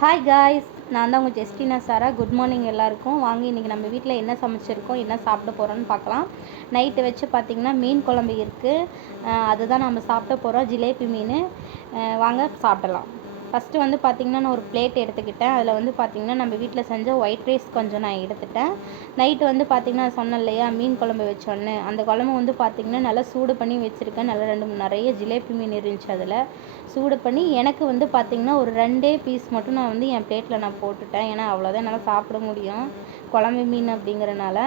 Hi guys, நான் தான் உங்கள் ஜெஸ்டினா சாரா. குட் மார்னிங் எல்லாருக்கும். வாங்க இன்றைக்கி நம்ம வீட்டில் என்ன சமைச்சிருக்கோம், என்ன சாப்பிட போகிறோன்னு பார்க்கலாம். நைட்டு வச்சு பார்த்திங்கன்னா மீன் குழம்பு இருக்குது, அதுதான் நம்ம சாப்பிட போகிறோம். ஜிலேபி மீன். வாங்க சாப்பிடலாம். ஃபஸ்ட்டு வந்து பார்த்திங்கன்னா நான் ஒரு பிளேட் எடுத்துக்கிட்டேன். அதில் வந்து பார்த்திங்கன்னா நம்ம வீட்டில் செஞ்ச ஒயிட் ரைஸ் கொஞ்சம் நான் எடுத்துட்டேன். நைட்டு வந்து பார்த்திங்கன்னா சொன்னேன் இல்லையா, மீன் குழம்பு வச்சோன்னு, அந்த குழம்பு வந்து பார்த்திங்கன்னா நல்லா சூடு பண்ணி வச்சுருக்கேன். நல்லா நிறைய ஜிலேபி மீன் இருந்துச்சு. அதில் சூடு பண்ணி எனக்கு வந்து பார்த்திங்கன்னா ஒரு 2 பீஸ் மட்டும் நான் வந்து என் பிளேட்டில் நான் போட்டுட்டேன். ஏன்னா அவ்வளோதான் என்னால் சாப்பிட முடியும், குழம்பு மீன் அப்படிங்கிறனால.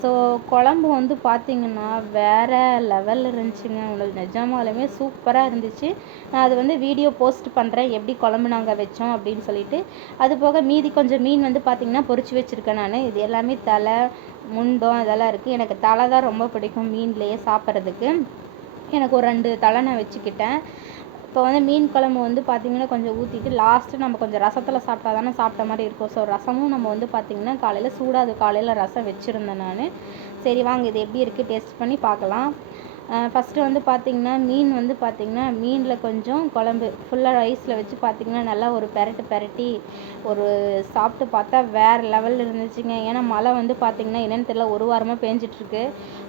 ஸோ குழம்பு வந்து பார்த்திங்கன்னா வேறு லெவலில் இருந்துச்சுங்க. உங்களுக்கு நிஜமாலுமே சூப்பராக இருந்துச்சு. நான் அது வந்து வீடியோ போஸ்ட் பண்ணுறேன், எப்படி குழம்பு நாங்கள் வச்சோம் அப்படின்னு சொல்லிட்டு. அது போக மீதி கொஞ்சம் மீன் வந்து பார்த்திங்கன்னா பொரிச்சு வச்சுருக்கேன் நான். இது எல்லாமே தலை, முண்டம் இதெல்லாம் இருக்குது. எனக்கு தலை தான் ரொம்ப பிடிக்கும் மீன்லேயே சாப்பிட்றதுக்கு. எனக்கு ஒரு 2 தலை நான் வச்சுக்கிட்டேன். இப்போ வந்து மீன் குழம்பு வந்து பார்த்திங்கன்னா கொஞ்சம் ஊற்றிட்டு லாஸ்ட்டு நம்ம கொஞ்சம் ரசத்தில் சாப்பிட்டா தானே சாப்பிட்ட மாதிரி இருக்கும். ஸோ ரசமும் நம்ம வந்து பார்த்திங்கன்னா காலையில் சூடாக, அது காலையில் ரசம் வச்சுருந்தேன் நான். சரி வாங்க இது எப்படி இருக்குது டேஸ்ட் பண்ணி பார்க்கலாம். ஃபஸ்ட்டு வந்து பார்த்திங்கன்னா மீன் வந்து பார்த்திங்கன்னா மீனில் கொஞ்சம் குழம்பு ஃபுல்லாக ரைஸில் வச்சு பார்த்திங்கன்னா நல்லா ஒரு பெரட்டி ஒரு சாப்பிட்டு பார்த்தா வேறு லெவலில் இருந்துச்சுங்க. ஏன்னா மழை வந்து பார்த்திங்கன்னா என்னென்னு தெரியல, ஒரு வாரமாக பேஞ்சிட்ருக்கு.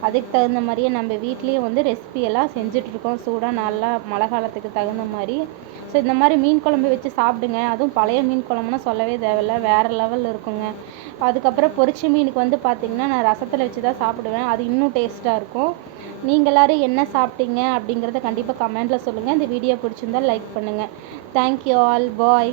அதுக்கு தகுந்த மாதிரியே நம்ம வீட்லேயே வந்து ரெசிபியெல்லாம் செஞ்சிட்ருக்கோம் சூடாக, நல்லா மழை காலத்துக்கு தகுந்த மாதிரி. ஸோ இந்த மாதிரி மீன் குழம்பு வச்சு சாப்பிடுங்க. அதுவும் பழைய மீன் குழம்புனா சொல்லவே தேவையில்ல, வேறு லெவலில் இருக்குங்க. அதுக்கப்புறம் பொரிச்ச மீனுக்கு வந்து பார்த்திங்கன்னா நான் ரசத்தில் வச்சு தான் சாப்பிடுவேன். அது இன்னும் டேஸ்ட்டாக இருக்கும். நீங்கள் எல்லோரும் என்ன சாப்பிட்டீங்க அப்படிங்கிறத கண்டிப்பாக கமெண்ட்டில் சொல்லுங்கள். இந்த வீடியோ பிடிச்சிருந்தால் லைக் பண்ணுங்கள். Thank you all. பாய்.